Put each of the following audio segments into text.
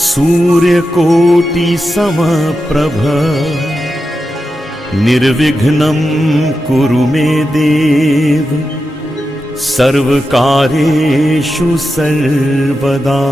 सूर्यकोटि समप्रभ निर्विघ्नं कुरु मे देव सर्वकार्येषु सर्वदा।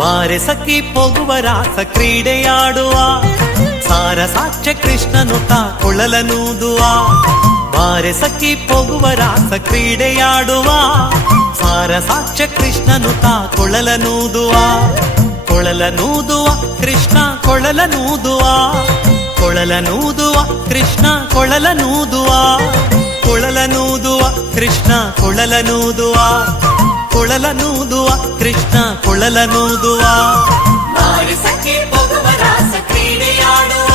ಬಾರೆ ಸಖಿ ಹೋಗುವ ರಾಸ ಕ್ರೀಡೆಯಾಡುವ ಸಾರ ಸಾಕ್ಷ್ಯ ಕೃಷ್ಣನು ತಾ ಕೊಳಲನೂದುವ. ಬಾರೆ ಸಖಿ ಹೋಗುವ ರಾಸ ಕ್ರೀಡೆಯಾಡುವ ಸಾರ ಸಾಕ್ಷ್ಯ ಕೃಷ್ಣನು ತಾ ಕೊಳಲನೂದುವ. ಕೊಳಲನೂದುವ ಕೃಷ್ಣ ಕೊಳಲನೂದುವ, ಕೊಳಲನೂದುವ ಕೃಷ್ಣ ಕೊಳಲನೂದುವ, ಕೊಳಲನೂದುವ ಕೃಷ್ಣ ಕೊಳಲನೂದುವ, ಕೊಳಲನೂದುವ ಕೃಷ್ಣ ಕೊಳಲನೂದುವ. ಬಾರೆ ಸಖಿ ಹೋಗುವ ರಾಸ ಕ್ರೀಡೆಯಾಡುವ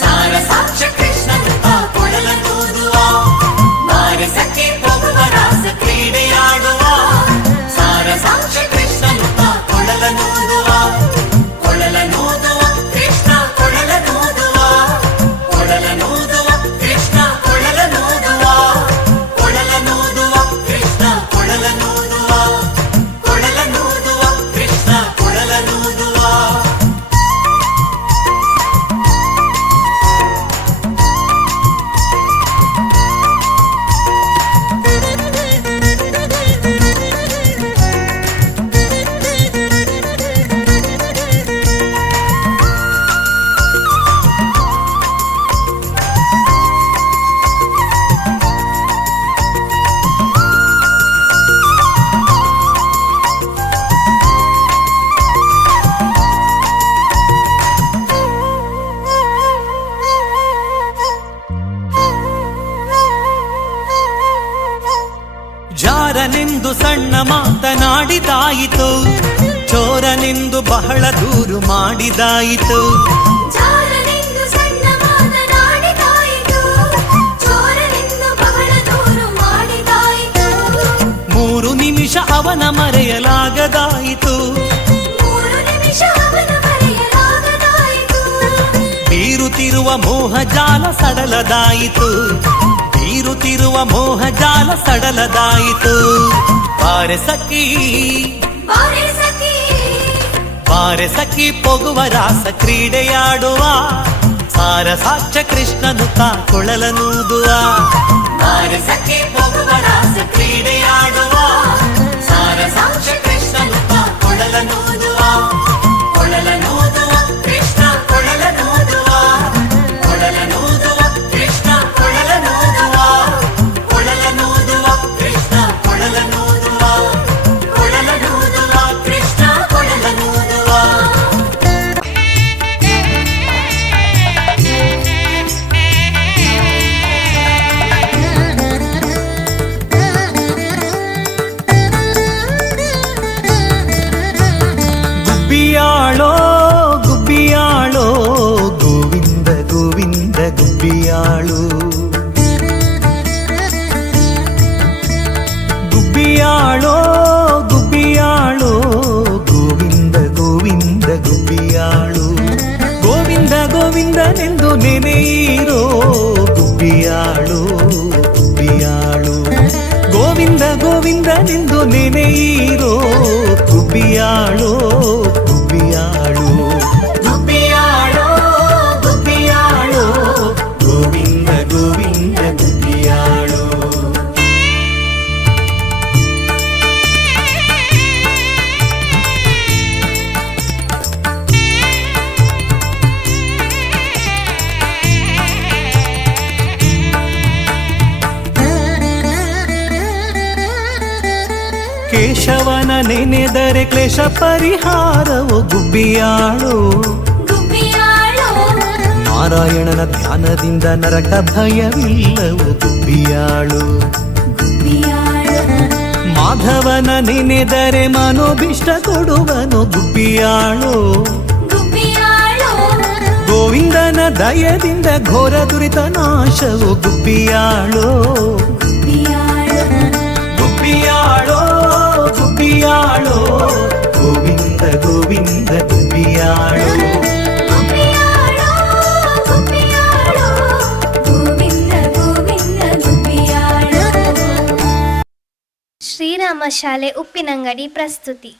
ಸಾರ ಸಾಕ್ಷ್ಯ ಕೃಷ್ಣನು ತಾ ಕೊಳಲನೂದುವ. ಬಾರೆ ಸಖಿ ಹೋಗುವ ರಾಸ ಕ್ರೀಡೆಯಾಡುವ ಸಾರ ಸಾಕ್ಷ್ಯ ಕೃಷ್ಣನು ತಾ ಕೊಳಲನೂದುವ. ಕೊಳಲನೂದುವ ಕೃಷ್ಣ ಕೊಳಲನೂದುವ, ಕೊಳಲನೂದುವ ಕೃಷ್ಣ ಕೊಳಲನೂದುವ, ಕೊಳಲನೂದುವ ಕೃಷ್ಣ ಕೊಳಲನೂದುವ, ಕೊಳಲನೂದುವ ಕೃಷ್ಣ ಕೊಳಲನೂದುವ. ಜಾರನೆಂದು ಸಣ್ಣ ಮಾತನಾಡಿದಾಯಿತು, ಚೋರನೆಂದು ಬಹಳ ದೂರು ಮಾಡಿದಾಯಿತು. ಜಾರನೆಂದು ಸಣ್ಣ ಮಾತನಾಡಿದಾಯಿತು, ಚೋರನೆಂದು ಬಹಳ ದೂರು ಮಾಡಿದಾಯಿತು. 3 ನಿಮಿಷ ಅವನ ಮರೆಯಲಾಗದಾಯಿತು, 3 ನಿಮಿಷ ಅವನ ಮರೆಯಲಾಗದಾಯಿತು. ಬೀರುತ್ತಿರುವ ಮೋಹ ಜಾಲ ಸಡಲದಾಯಿತು, ಬೀರುತ್ತಿರುವ ಮೋಹ ಜಾಲ ಸಡಲದಾಯಿತು. ಬಾರೆ ಸಖಿ ಬಾರೆ ಸಖಿ ಬಾರೆ ಸಖಿ ಹೋಗುವ ರಾಸ ಕ್ರೀಡೆಯಾಡುವ ಸಾರ ಸಾಕ್ಷ್ಯ ಕೃಷ್ಣನು ತಾ ಕೊಳಲನೂದುವ. ಬಾರೆ ಸಖಿ ಹೋಗುವ ರಾಸ ಕ್ರೀಡೆಯಾಡುವ ಸಾರ ಸಾಕ್ಷ್ಯ ಕೃಷ್ಣನು ತಾ ಕೊಳಲನೂದುವ. ಕೊಳಲನೂದುವ ಕೃಷ್ಣ ಕೊಳಲನೂದುವ, ಕೊಳಲನೂದುವ ಕೃಷ್ಣ ಕೊಳಲನೂದುವ, ಕೊಳಲನೂದುವ ಕೃಷ್ಣ ಕೊಳಲನೂದುವ, ಕೊಳಲನೂದುವ ಕೃಷ್ಣ ಕೊಳಲನೂದುವ. ಗುಬ್ಬಿಯಾಳೋ ಗುಬ್ಬಿಯಾಳೋ ಗೋವಿಂದ ಗೋವಿಂದ ಗುಬ್ಬಿಯಾಳು. ಗುಬ್ಬಿಯಾಳೋ ಗುಬ್ಬಿಯಾಳೋ ಗೋವಿಂದ ಗೋವಿಂದ ಗುಬ್ಬಿಯಾಳು. ಗೋವಿಂದ ಗೋವಿಂದನೆಂದು ನೆನೆಯಿರೋ ಗುಬ್ಬಿಯಾಳು ಗುಬ್ಬಿಯಾಳು. ಗೋವಿಂದ ಗೋವಿಂದನೆಂದು ನೆನೆಯಿರೋ ಗುಬ್ಬಿಯಾಳು ಗುಬ್ಬಿಯಾಳು. ಗುಬ್ಬಿಯಾಳೋ ಗುಬ್ಬಿಯಾಳೋ ಗೋವಿಂದ ಗೋವಿಂದ ಗುಬ್ಬಿಯಾಳು. ಕೇಶವನ ನೆನೆದರೆ ಕ್ಲೇಶ ಪರಿಹಾರವು ಗುಬ್ಬಿಯಾಳು. ಗುಬ್ಬಿಯಾಳು ನಾರಾಯಣನ ಧ್ಯಾನದಿಂದ ನರಕ ಭಯವಿಲ್ಲವು ಗುಬ್ಬಿಯಾಳು. ಗುಬ್ಬಿಯಾಳು ಮಾಧವನ ನೆನೆದರೆ ಮನೋಭಿಷ್ಟ ಕೊಡುವನು ಗುಬ್ಬಿಯಾಳು. ಗುಬ್ಬಿಯಾಳು ಗೋವಿಂದನ ದಯದಿಂದ ಘೋರ ದುರಿತ ನಾಶವು ಗುಬ್ಬಿಯಾಳೋ ಗುಬ್ಬಿಯಾಳು ಗುಬ್ಬಿಯಾಳೋ ಗುಬ್ಬಿಯಾಳೋ ಗೋವಿಂದ ಗೋವಿಂದ ಗುಬ್ಬಿಯಾಳೋ ಗುಬ್ಬಿಯಾಳು ಗುಬ್ಬಿಯಾಳು ಗೋವಿಂದ ಗೋವಿಂದ ಗುಬ್ಬಿಯಾಳು. ಶ್ರೀರಾಮ ಶಾಲೆ ಉಪ್ಪಿನಂಗಡಿ ಪ್ರಸ್ತುತಿ.